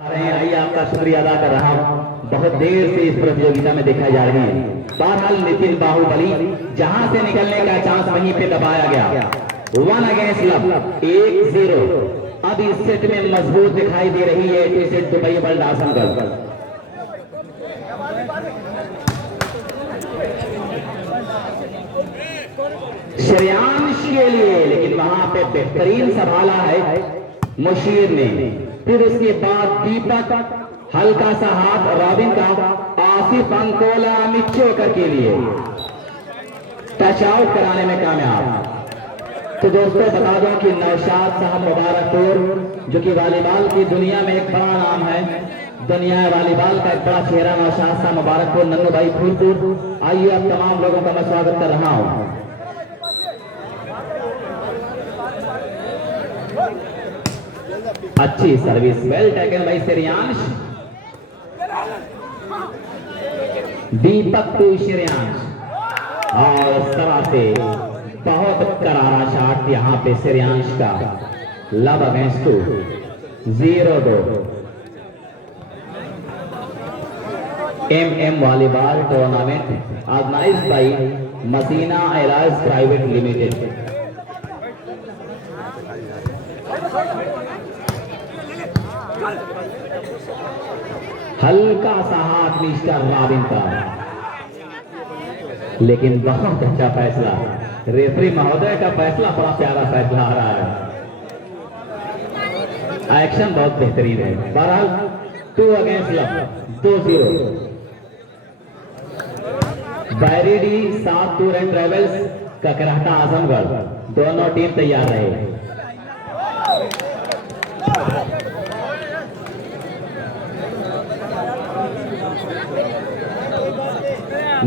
आइए आपका शुक्रिया अदा कर रहा हूँ। बहुत देर से इस प्रतियोगिता में देखा जा रही है। बहरहाल नितिन बाहुबली जहां से निकलने का चांस वहीं पे दबाया गया। 1 अगेंस्ट लव 1-0। अब इस सेट में मजबूत दिखाई दे रही है two set Dubai world Azamgarh. Shreyansh के लिए, लेकिन वहां पे बेहतरीन संभाला है मुशीर ने। फिर उसके बाद दीपक, हल्का सा हाथ रॉबिन का, आसिफ अंकोला मिच्चोकर के लिए टच आउट कराने में कामयाब। तो दोस्तों बता दो कि नौशाद साहब मुबारकपुर, जो कि वॉलीबॉल की दुनिया में एक बड़ा नाम है, दुनिया वॉलीबॉल का एक बड़ा चेहरा नौशाद साहब मुबारकपुर, नन्नू भाई फूलपुर। आइए अब तमाम लोगों का मैं स्वागत कर रहा हूं। अच्छी सर्विस, वेल टेकन भाई श्रेयांश। दीपक टू श्रेयांश, और इस तरह से बहुत करारा शॉट यहां पे श्रेयांश का। Love against 2 0-2। MM volleyball tournament organised by Madina Eraj private limited. हल्का सा हाथ मिस्टर रॉबिन का, लेकिन बहुत अच्छा फैसला। रेफरी महोदय का फैसला बड़ा प्यारा फैसला आ रहा है। एक्शन बहुत बेहतरीन है। बहरहाल 2 अगेंस्ट लव 2-0। बैरिडी south tour and travels Kakarhata Azamgarh, दोनों टीम तैयार रहे।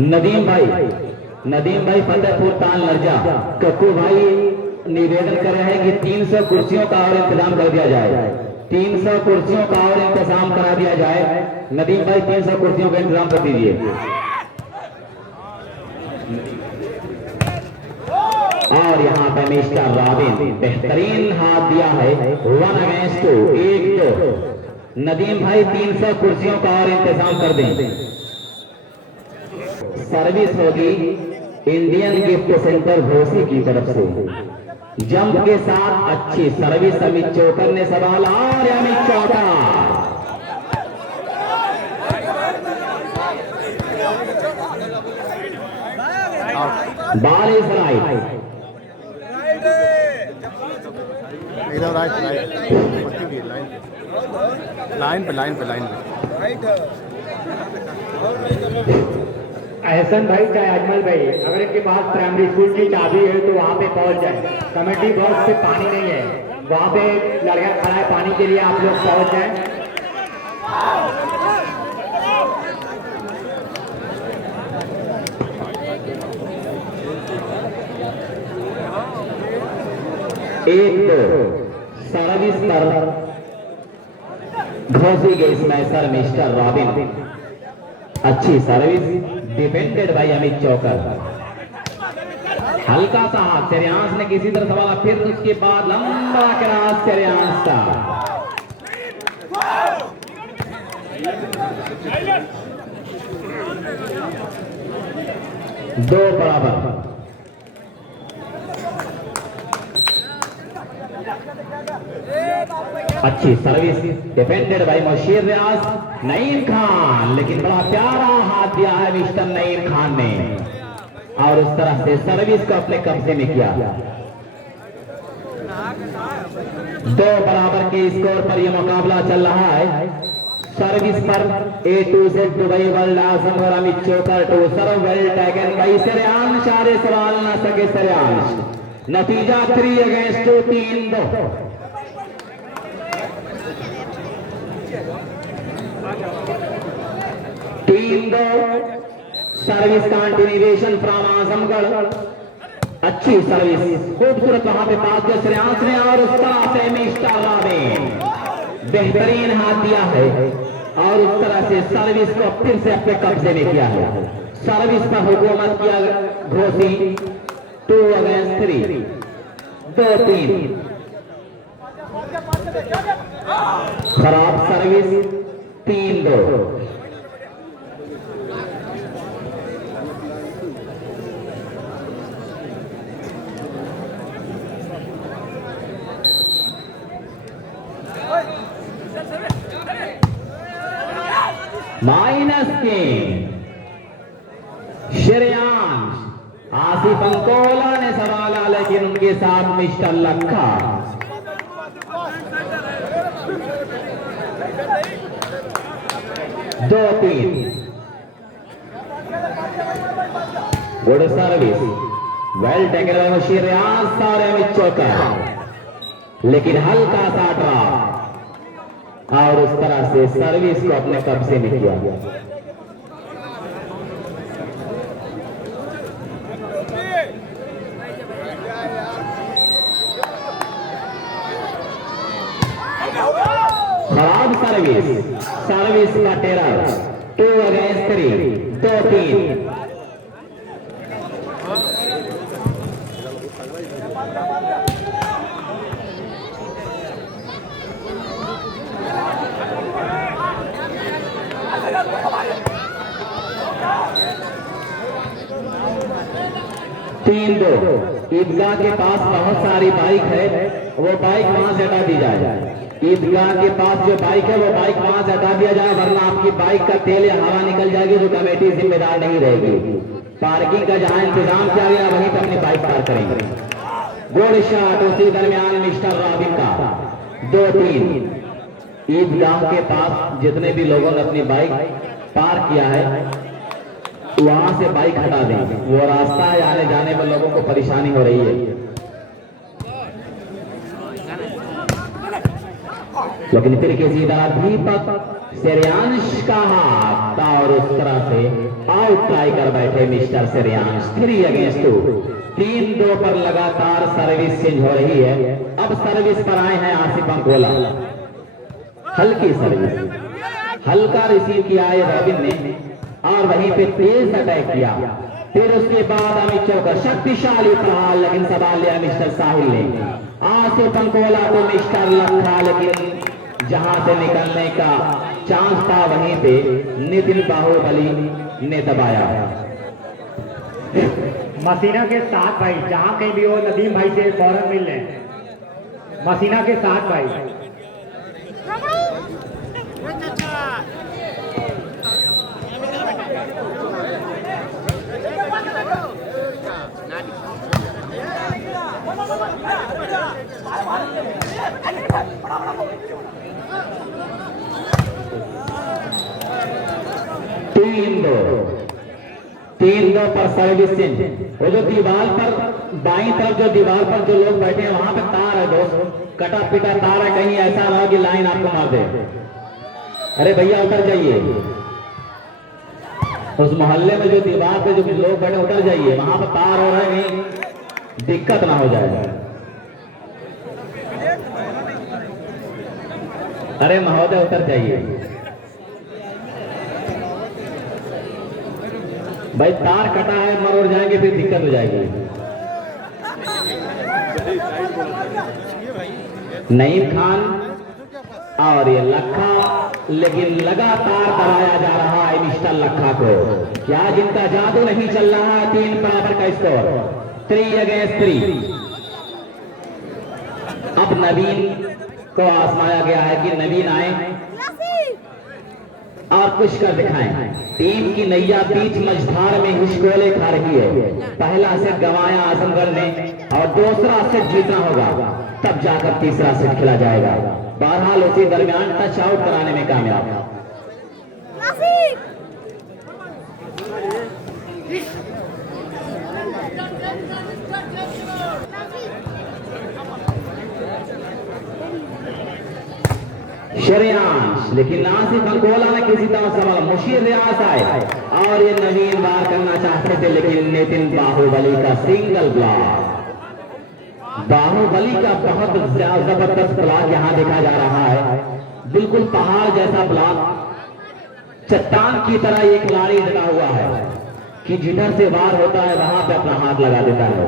नदीम भाई फतेहपुर तान लर्जा, कक्कू भाई निवेदन कर रहे हैं कि 300 कुर्सियों का और इंतजाम कर दिया जाए। 300 कुर्सियों का और इंतजाम करा दिया जाए। नदीम भाई 300 कुर्सियों का इंतजाम कर दीजिए। और यहाँ पे मिस्टर रॉबिन बेहतरीन हाथ दिया है। 1 अगेंस्ट 2 1-2। नदीम भाई 300 कुर्सियों का और इंतजाम कर दें। सर्विस होगी इंडियन गिफ्ट सेंटर घोसी की तरफ से। जंप के साथ अच्छी सर्विस अमित चोकर ने सवाल, और अमित चौका बाल इज राइट। एकदम लाइन पे एहसन भाई चाहे अजमल भाई, अगर इनके पास प्राइमरी स्कूल की चाबी है तो वहाँ पे पहुँच जाए। कमेटी बॉक्स पे पानी नहीं है, वहाँ पे लड़का खड़ा है पानी के लिए, आप लोग पहुँच जाए। एक दो सर्विस पर घोसी गई स्मैशर मिस्टर रॉबिन। अच्छी सर्विस डिफेंडेड बाय अमित चौकर। हल्का सा हाथ श्रेयांश ने किसी तरह सवाल, फिर उसके बाद लंबा क्रॉस श्रेयांश का। दो बराबर। अच्छी सर्विस डिफेंडेड बाय मुशीर रियाज। नईम खान, लेकिन बड़ा प्यारा हाथ दिया है मिस्टर नईम खान ने, और उस तरह से सर्विस को अपने कब्जे में किया। 2 बराबर के स्कोर पर यह मुकाबला चल रहा है। सर्विस पर A to Z Dubai world Azamgarh Amit Chokar to serve well taken by Shreyansh. सारे सवाल न सके श्रेयांश। नतीजा 3 against 2 3-2। Service continuation from Azamgarh. अच्छी सर्विस, खूबसूरत वहां पे पास जो श्रेयांश ने, और उस तरह से मिस्टर रॉबिन बेहतरीन हाथ दिया है, और उस तरह से सर्विस को फिर से अपने कब्जे में किया है। सर्विस पर हुकूमत किया घोसी। 2 अगेंस्ट 3 2-3। खराब सर्विस 3-2। माइनस के श्रेयांश आसिफ अंकोला ने संभाला, लेकिन उनके साथ मिस्टर लखा। 2-3। Good service, well taken by Shreyansh और चौका, लेकिन हल्का सा ड्रॉप और उस तरह से सर्विस को अपने कब्जे में किया। खराब सर्विस का टेरर 2 अगेंस्ट 3, 2-3। ईदगाह के पास बहुत सारी बाइक है, वो बाइक वहां से हटा दी जाए। ईदगाह के पास जो बाइक है वो बाइक वहां से हटा दिया जाए, वरना आपकी बाइक का तेल या हवा निकल जाएगी, जो कमेटी जिम्मेदार नहीं रहेगी। पार्किंग का जहां इंतजाम किया गया वहीं पर अपनी बाइक पार्क करेंगे। गुड शॉट उसी दरमियान मिस्टर रॉबिन का 2-3। ईदगाह के पास जितने भी लोगों ने अपनी बाइक पार्क किया है वहां से बाइक हटा दें, वो रास्ता है, आने जाने में लोगों को परेशानी हो रही है। लेकिन फिर किसी तरह दीपक श्रेयांश का हाथ और उस तरह से आउट ट्राई कर बैठे मिस्टर श्रेयांश। 3 अगेंस्ट 2। 3-2 पर लगातार सर्विस चेंज हो रही है। अब सर्विस पर आए हैं आसिफ अंकोला। हल्की सर्विस, हल्का रिसीव किया है रॉबिन ने और वहीं पे तेज अटैक किया। फिर उसके बाद अमित चौका शक्तिशाली प्रहार, लेकिन सवाल लिया मिस्टर साहिल ने। आसिफ अंकोला को मिस्टर लखा, लेकिन जहां से निकलने का चांस था वहीं पे नितिन बाहुबली ने दबाया। मसीना के साथ भाई, जहां कहीं भी हो नदीम भाई से फौरन मिल लें। मसीना के साथ भाई। तीन दो पर सर्विस चेंज। वो जो दीवार पर बाईं तरफ जो दीवार पर जो लोग बैठे हैं वहां पे तार है दोस्त, कटा पिटा तार है, कहीं ऐसा ना हो कि लाइन आपको मार दे। अरे भैया उतर जाइए, उस मोहल्ले में जो दीवार पे जो लोग बैठे उतर जाइए, वहां पर तार हो रहे हैं, दिक्कत ना हो जाए। अरे महोदय उतर जाइए भाई, तार कटा है, मर उड़ जाएंगे फिर दिक्कत हो जाएगी। नईम खान और ये लखा, लेकिन लगातार दबाया जा रहा है मिस्टर लखा को। क्या जिनका जादू नहीं चल रहा है? 3 बराबर का स्कोर, 3 अगेंस्ट 3। अब नवीन को आजमाया गया है कि नवीन आए और कुछ कर दिखाएं। टीम की नैया बीच मझधार में हिचकोले खा रही है। पहला सेट गंवाया आजमगढ़ ने और दूसरा सेट जीतना होगा, तब जाकर तीसरा सेट खेला जाएगा। बहरहाल उसी दरमियान टच आउट कराने में कामयाब। श्रेयांश, लेकिन आसिफ अंकोला ने किसी तरह संभाला। मुशीर रियाज आए और ये नवीन बार करना चाहते थे, लेकिन नितिन बाहुबली का सिंगल ब्लॉक। बाहुबली का बहुत जबरदस्त ब्लॉक यहां देखा जा रहा है। बिल्कुल पहाड़ जैसा ब्लॉक, चट्टान की तरह ये खिलाड़ी डटा हुआ है कि जिधर से वार होता है वहां पे अपना हाथ लगा देता है।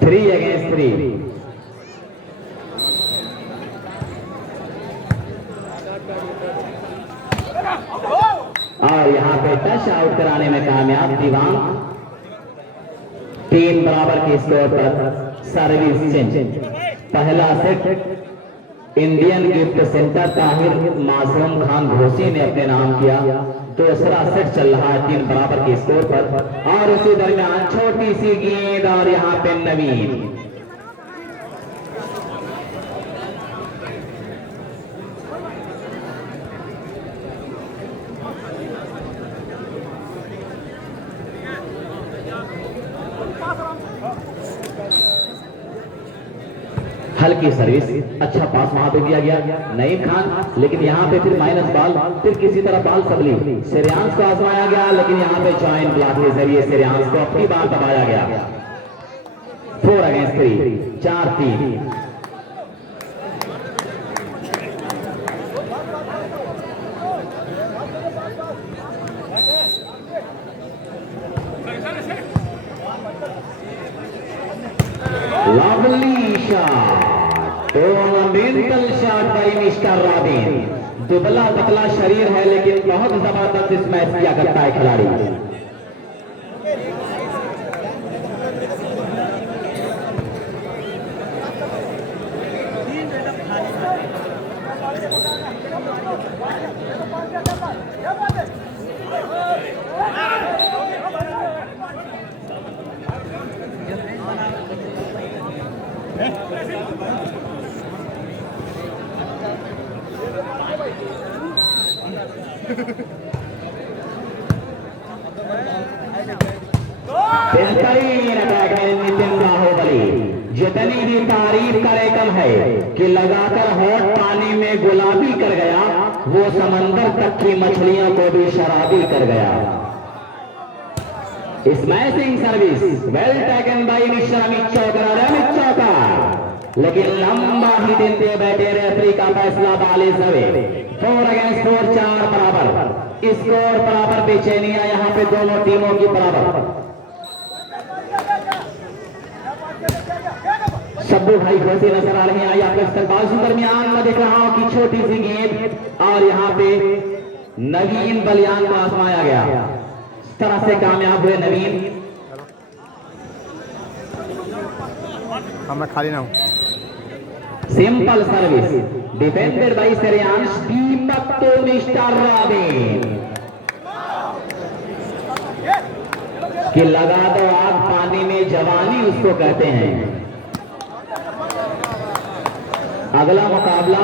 3 अगेंस्ट 3। और यहाँ पे टच आउट कराने में कामयाब दिवांग। 3 बराबर के स्कोर पर सर्विस चेंज। पहला set Indian gift centre Tahir मासूम खान घोसी ने अपने नाम किया। दूसरा सेट चल रहा है 3 बराबर के स्कोर पर। और उसी दरमियान छोटी सी गेंद और यहाँ पे नवीन। हल्की सर्विस, अच्छा पास वहां पे किया गया नईम खान, लेकिन यहाँ पे फिर माइनस बॉल, फिर किसी तरह बॉल सबली श्रेयांश को आजमाया गया, लेकिन यहाँ पे जॉइंट ब्लॉक के जरिए श्रेयांश को अपनी बार दबाया गया। 4 against 3, 4-3। Lovely shot, tournamental shot by mister Robin. दुबला पतला शरीर है लेकिन बहुत जबरदस्त स्मैश किया करता है खिलाड़ी। बेहतरीन अटैक है नितिन बाहुबली। जितनी भी तारीफ करे कम है कि लगाकर हॉट पानी में गुलाबी कर गया, वो समंदर तक की मछलियों को भी शराबी कर गया। Smashing service well taken by mister Amit Chaukar, लेकिन लंबा ही देते बैठे रेफरी का फैसला बाले सवे। 4 अगेंस्ट 4, 4 बराबर स्कोर, बराबर बेचैनियां यहाँ पे दोनों टीमों की बराबर। शब्बू भाई घोसी नजर आ रहे हैं। आइए आपके इस्तेमाल दरमियान मैं देख रहा हूं कि छोटी सी गेंद और यहाँ पे नवीन बलियान को आजमाया गया। इस तरह से कामयाब हुए नवीन। मैं खाली ना हूं। Simple service defended by Shreyansh, Deepak तो मिस्टर रॉबिन कि लगा दो आग पानी में जवानी उसको कहते हैं। अगला मुकाबला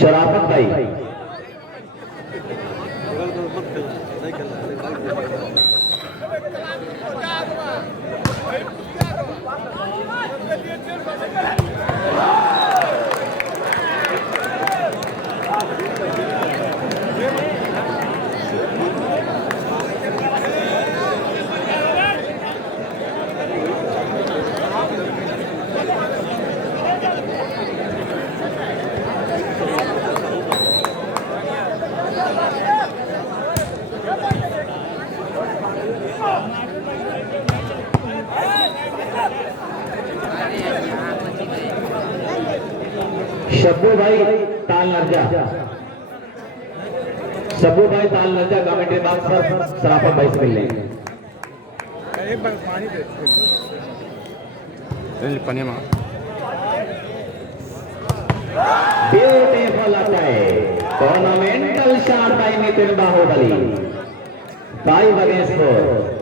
शराफत भाई शब्बू भाई ताल नर्जा, शब्बू भाई ताल नर्जा कमेंट्री बॉक्स पर शराफत भाई से मिल लेंगे। Beautiful attack, tournamental shot by Nitin Bahubali. 5 against 4।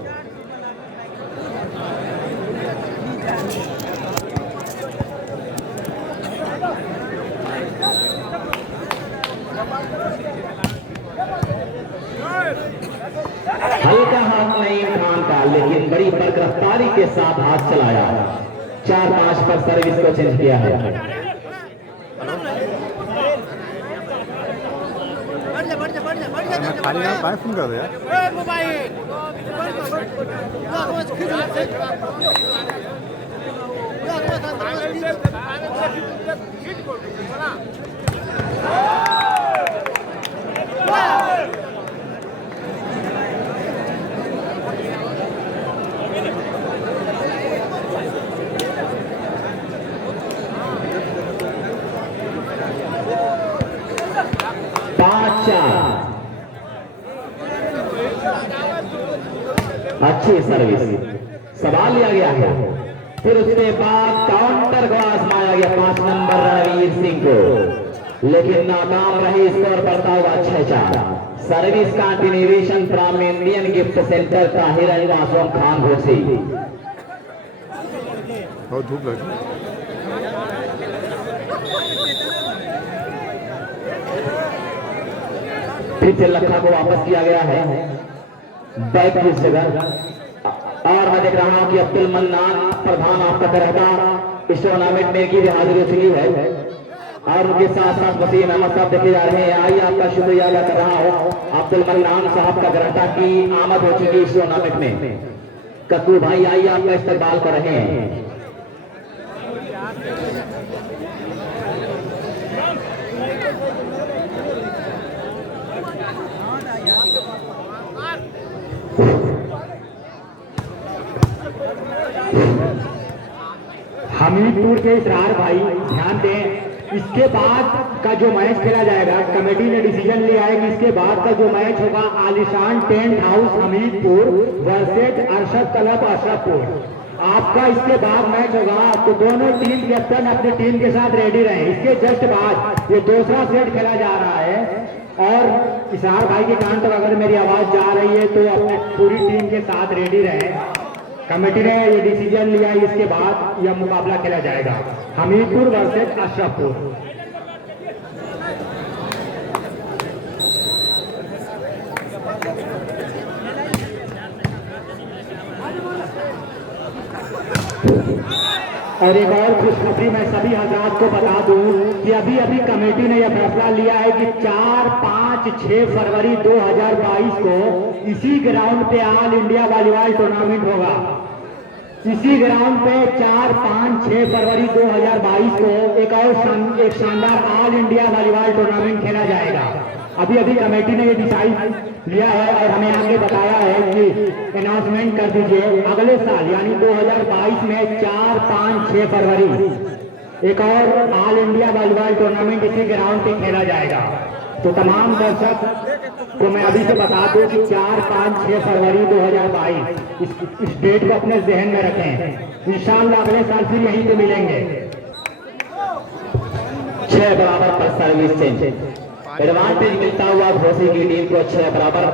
रफ्तारी के साथ हाथ चलाया। 4-5 पर सर्विस को चेंज किया है। मैं खाली यहाँ पाए फोन कर दे यार। अच्छी सर्विस, सवाल लिया गया है। फिर उसके बाद काउंटर को आजमाया गया 5 नंबर रणवीर सिंह को, लेकिन नाकाम रही। स्कोर बढ़ता हुआ 6-4। Service continuation from Indian gift centre Tahir Asam Khan Ghosi. बहुत धूप लगी। फिर से लखा को वापस किया गया है बैक की जगह। और मैं देख रहा हूं कि अब्दुल मन्नान प्रधान आपका रहता इस टूर्नामेंट में की हाजिर हो चुकी है, और उनके साथ साथ वसीम अहमद साहब देखे जा रहे हैं। आइए आपका शुक्रिया अदा कर रहा हूं। अब्दुल मन्नान साहब का गरहटा की आमद हो चुकी इस टूर्नामेंट में। कक्कू भाई आइए आपका इस्तेमाल कर रहे हैं। हमीरपुर के इसरार भाई ध्यान दें, इसके बाद का जो मैच खेला जाएगा कमेटी ने डिसीजन लिया है कि इसके बाद का जो मैच होगा Alishan tent house Hamirpur versus Arshad club Ashrafpur. आपका इसके बाद मैच होगा, तो दोनों टीम कैप्टन अपनी टीम के साथ रेडी रहे। इसके जस्ट बाद ये दूसरा सेट खेला जा रहा है, और इसरार भाई के कान तक अगर मेरी आवाज जा रही है तो अपने पूरी टीम के साथ रेडी रहे। कमेटी ने ये डिसीजन लिया, इसके बाद यह मुकाबला खेला जाएगा हमीरपुर वर्सेज अशरफपुर। और एक और खुशखबरी मैं सभी हजरात को बता दूं कि अभी अभी कमेटी ने यह फैसला लिया है कि 4, 5, 6 फरवरी 2022 को इसी ग्राउंड पे ऑल इंडिया वॉलीबॉल टूर्नामेंट होगा। इसी ग्राउंड पे 4, 5, 6 फरवरी 2022 को एक शानदार ऑल इंडिया वॉलीबॉल टूर्नामेंट खेला जाएगा। अभी अभी कमेटी ने ये डिसाइड लिया है और हमें आगे बताया है कि अनाउंसमेंट कर दीजिए अगले साल यानी 2022 में 4, 5, 6 फरवरी एक और ऑल इंडिया वॉलीबॉल टूर्नामेंट इसी ग्राउंड पे खेला जाएगा। तो तमाम दर्शक को मैं अभी से बता दूं कि 4, 5, 6 फरवरी 2022 इस डेट को अपने जहन में रखें। इंशाअल्लाह अगले साल फिर यहीं पे मिलेंगे। 6 बराबर पर सर्विस चेंज, एडवांटेज मिलता हुआ घोसी की टीम को 6 बराबर।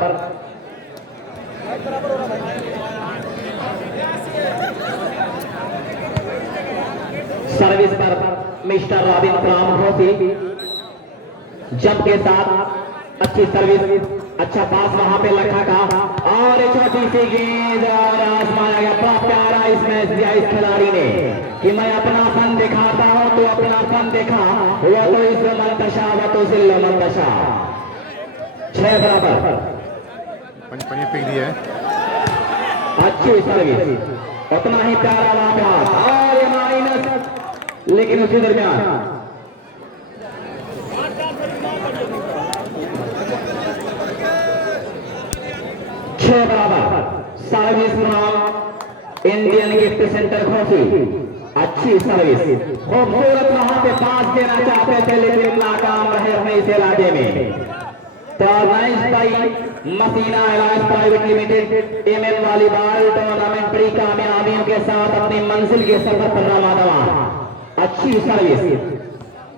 सर्विस पर mister robin from Ghosi jump के साथ अच्छी सर्विस, अच्छा पास वहां पे लखा का, और एक छोटी सी गेंद और आजमाया गया। बड़ा प्यारा इस मैच दिया इस खिलाड़ी ने कि मैं अपना फन दिखाता हूं, तो अपना फन दिखा हुआ तो इस मंतशा व तो जिल्ला मंतशा। 6 बराबर पंच फेंक दिया है। अच्छी सर्विस, उतना ही प्यारा वहां पे हाथ, और ये माइनस, लेकिन उसी दरमियान 6 बराबर service from Indian gift centre Ghosi. अच्छी सर्विस, खूबसूरत वहां पे पास देना चाहते थे लेकिन नाकाम रहे अपने इस इलाके में। तो organise by Masina alliance private limited MN volleyball tournament बड़ी कामयाबियों के साथ अपनी मंजिल के सफर पर रवा दवा। अच्छी सर्विस,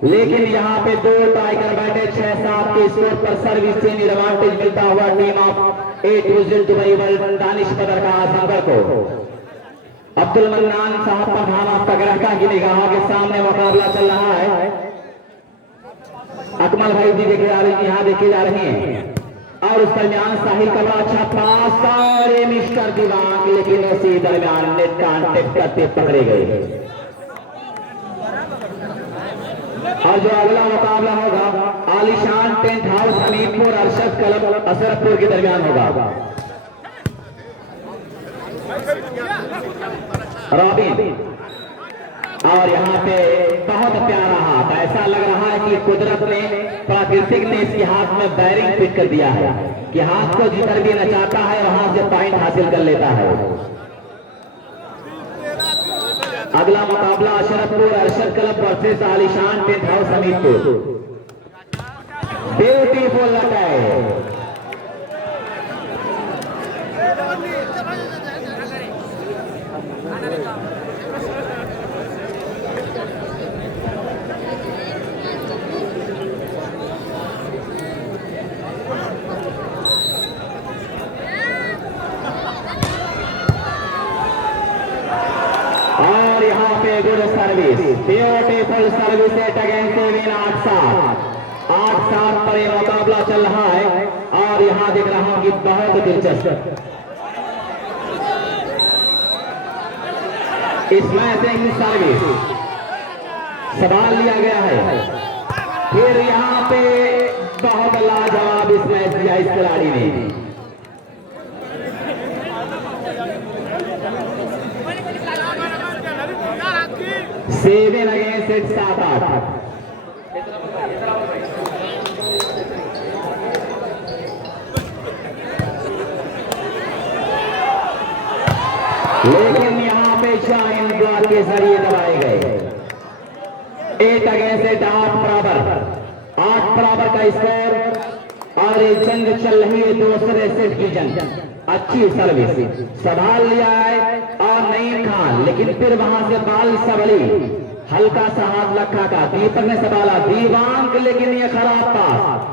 लेकिन यहाँ पे 2 टाइगर बैठे 6-7 के स्कोर पर सर्विस चेंज एडवांटेज मिलता हुआ team of A division Dubai world Danish बदर का आजमगढ़ को। अब्दुल मन्नान साहब का नाम आपका ग्रहता की निगाहों के सामने मुकाबला चल रहा है। अकमल भाई जी देखे जा रहे हैं, यहाँ देखे जा रहे हैं। और उस दरमियान साहिल का बड़ा अच्छा पास और ये मिस्टर दिवांग, लेकिन उसी दरमियान नेट कांटेक्ट करते पकड़े गए। और जो अगला मुकाबला होगा Alishan tent house Hamirpur Arshad club Asarpur के दरमियान होगा। रॉबिन और यहाँ पे बहुत प्यारा हाथ, ऐसा लग रहा है कि कुदरत ने प्राकृतिक ने इसके हाथ में बैरिंग फिट कर दिया है कि हाथ को जिधर भी नचाता है वहां से पॉइंट हासिल कर लेता है। अगला मुकाबला अशरफपुर अरशद क्लब वर्सेस आलिशान tent house Hamirpur. Beautiful attack, और यहाँ पे good service, beautiful service eight against seven. 8-7 पर यह मुकाबला चल रहा है और यहाँ देख रहा हूँ कि बहुत दिलचस्प इसमें से सर्विस सवाल लिया गया है। फिर यहाँ पे बहुत लाजवाब इसमें दिया इस खिलाड़ी ने। Seven against 7-8। लेकिन यहाँ पे शाहीन द्वार के जरिए दबाए गए। 8 अगेंस्ट 8 बराबर का स्कोर और ये जंग चल रही है दूसरे सेट की जंग। अच्छी सर्विस संभाल लिया है और नईम खान, लेकिन फिर वहां से बाल सबली हल्का सा हाथ लखा का दीपक ने संभाला दीवांग, लेकिन ये खराब पास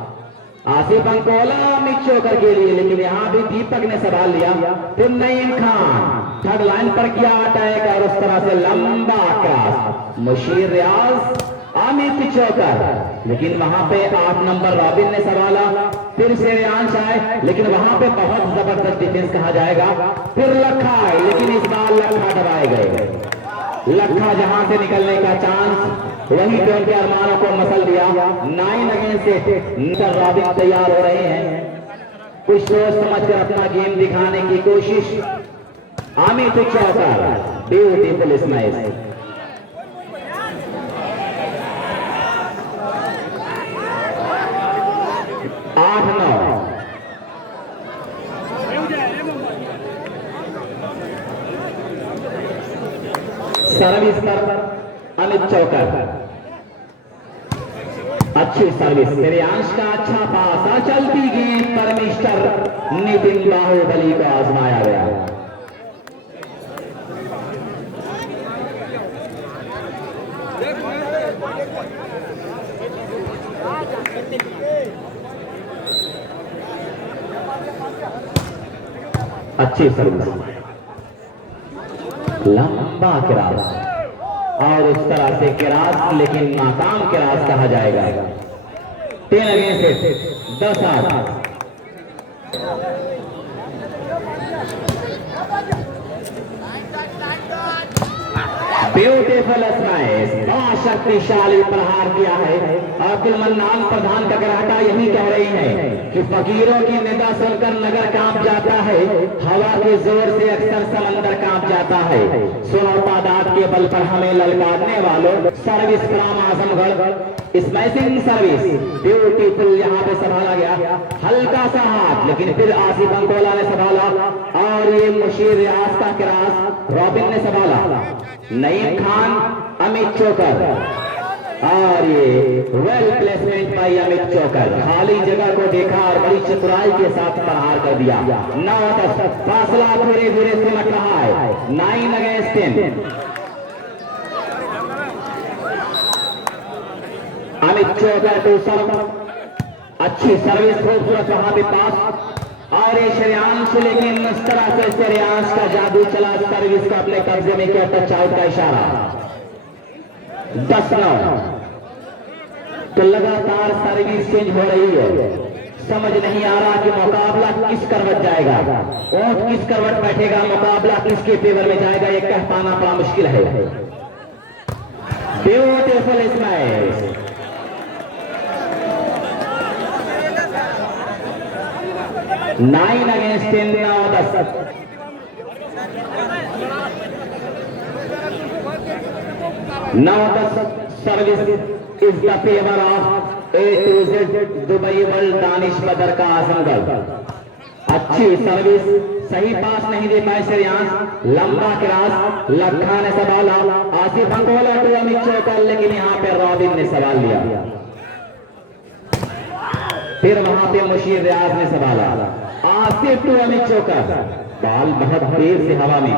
आसिफ अंकोला मिचोकर के लिए, लेकिन यहाँ भी दीपक ने संभाल लिया। फिर नईम खान थर्ड लाइन पर किया अटैक और उस तरह से लंबा क्रॉस मुशीर रियाज अमित चौकर, लेकिन वहां पे 8 नंबर रॉबिन ने संभाला। फिर से रियांश आए, लेकिन वहां पे बहुत जबरदस्त डिफेंस कहा जाएगा। फिर लखा आए, लेकिन इस बार लखा दबाए गए। लखा जहां से निकलने का चांस वहीं पे उनके अरमानों को मसल दिया। 9 अगेंस्ट 8 रॉबिन तैयार हो रहे हैं, कुछ सोच समझ कर अपना गेम दिखाने की कोशिश। अमित चौकर ब्यूटीफुल स्मैश। 8-9 सर्विस पर अमित चौकर, अच्छी सर्विस। श्रेयांश का अच्छा पास, चलती गेंद पर मिस्टर नितिन बाहुबली को आजमाया गया। अच्छी सर्विस, लंबा किरास और उस तरह से किरास, लेकिन नाकाम किरास कहा जाएगा। 10 अगेंस्ट 10-8। ब्यूटीफुल स्मैश, बड़ा शक्तिशाली प्रहार किया है। अब्दुल मन्नान प्रधान का ग्राहका यही कह रही है कि फकीरों की निदा सुनकर नगर कांप जाता है, हवा के जोर से अक्सर समंदर कांप जाता है। सुनो तादाद के बल पर हमें ललकारने वालों, service from Azamgarh, smashing service beautiful यहाँ पे संभाला गया। हल्का सा हाथ, लेकिन फिर आसिफ अंकोला ने संभाला और ये मुशीर रियाज का क्रॉस रॉबिन ने संभाला। नईम खान अमित चौकर और ये वेल प्लेसमेंट बाई अमित चौकर, खाली जगह को देखा और बड़ी चतुराई के साथ प्रहार कर दिया। 9-10 फासला धीरे धीरे सिमट रहा है। 9 against 10। Amit Chaukar to serve, अच्छी सर्विस, खूबसूरत वहां पे पास और ये श्रेयांश, लेकिन इस तरह से श्रेयांश का जादू चला, सर्विस का अपने कब्जे में किया, टच आउट का इशारा। 10-9 तो लगातार सर्विस चेंज हो रही है। समझ नहीं आ रहा कि मुकाबला किस करवट जाएगा, ऊंट किस करवट बैठेगा, मुकाबला किसके फेवर में जाएगा, ये कह पाना बड़ा मुश्किल है। Beautiful smile, 9 against 10 now 10 service is the favour of A to Z Dubai world Danish बदर का आजमगढ़। अच्छी सर्विस, सही पास नहीं दे पाए श्रेयांश, लंबा क्रॉस, लखा ने सवाला, आसिफ अंगोला टू अमित चौकर, लेकिन यहाँ पे रॉबिन ने सवाल लिया। फिर वहां पे मुशीर रियाज ने सवाला, Asif to Amit Chaukar, ball बहुत देर से हवा में।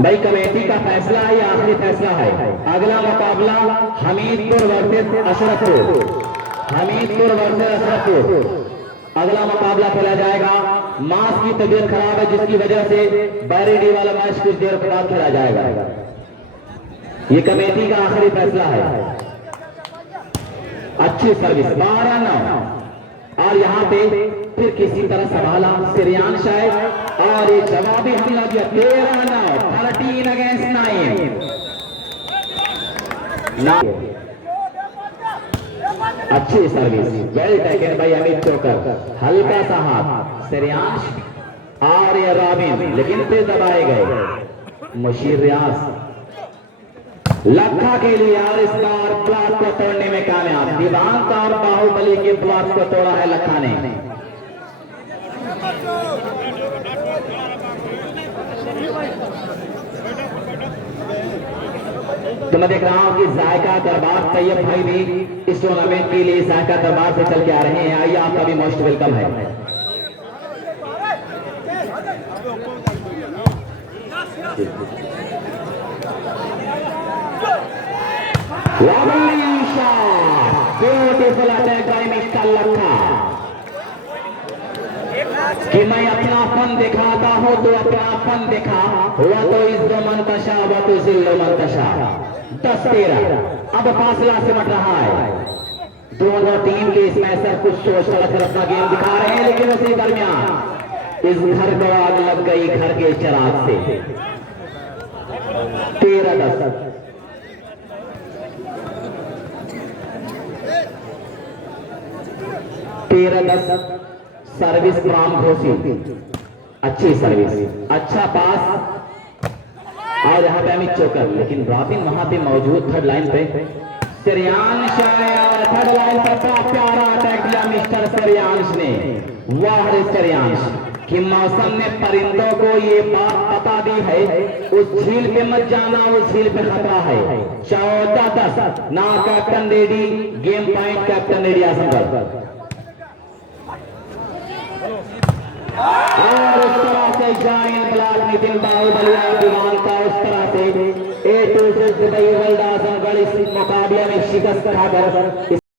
भाई कमेटी का फैसला है, आखिरी फैसला है। अगला मुकाबला हमीदपुर वर्सेस अशरफपुर, हमीदपुर वर्सेस अशरफपुर अगला मुकाबला खेला जाएगा। मास की तबीयत खराब है जिसकी वजह से बैरेडी वाला मैच कुछ देर के बाद खेला जाएगा। ये कमेटी का आखिरी फैसला है। अच्छी सर्विस 12-9 और यहाँ पे फिर किसी तरह संभाला श्रेयान शायद और ये जवाबी हमला दिया 13-9 13 against 9। अच्छी service, well taken bye Amit चोकर, हल्का सा हाथ श्रेयांश और ये रॉबिन, लेकिन फिर दबाए गए मुशीर रियाज। लखा के लिए और इस बार ब्लॉक को तोड़ने में कामयाब, दिवांग और बाहुबली के ब्लॉक को तोड़ा है लखा ने। तो मैं देख रहा हूं कि जायका दरबार तैयब भाई भी इस टूर्नामेंट के लिए जायका दरबार से चल के आ रहे हैं। आइए, आपका भी मोस्ट वेलकम है। ब्यूटीफुल अटैक बाय मिस्टर लखा कि मैं अपना फन दिखाता हूं तो अपना फन दिखा, हुआ तो इज्जो मंतशा हुआ तो जिल्लो मंतशा। 10-13 अब फासला सिमट रहा है। दोनों टीम के इसमें सर कुछ सोच कर अपना गेम दिखा रहे हैं, लेकिन उसी दरमियान इस घर को आग लग गई घर के चिराग से। 13-10 13-10 सर्विस फ्रॉम घोसी, अच्छी सर्विस, अच्छा पास और यहाँ पे अमित चोकर, लेकिन रॉबिन वहां पे मौजूद थर्ड लाइन पे। श्रेयांश थर्ड लाइन पर बहुत प्यारा अटैक दिया मिस्टर श्रेयांश ने। वाह रे श्रेयांश कि मौसम ने परिंदों को ये बात बता दी है, उस झील पे मत जाना, उस झील पे खतरा है। 14-10 ना captain ready, game point captain ready Azamgarh. और उस तरह से जॉइन ब्लॉक नितिन बाहुबली दीवान का उस तरह से A to Z Dubai world Azamgarh इस मुकाबले में शिकस्त खाकर इस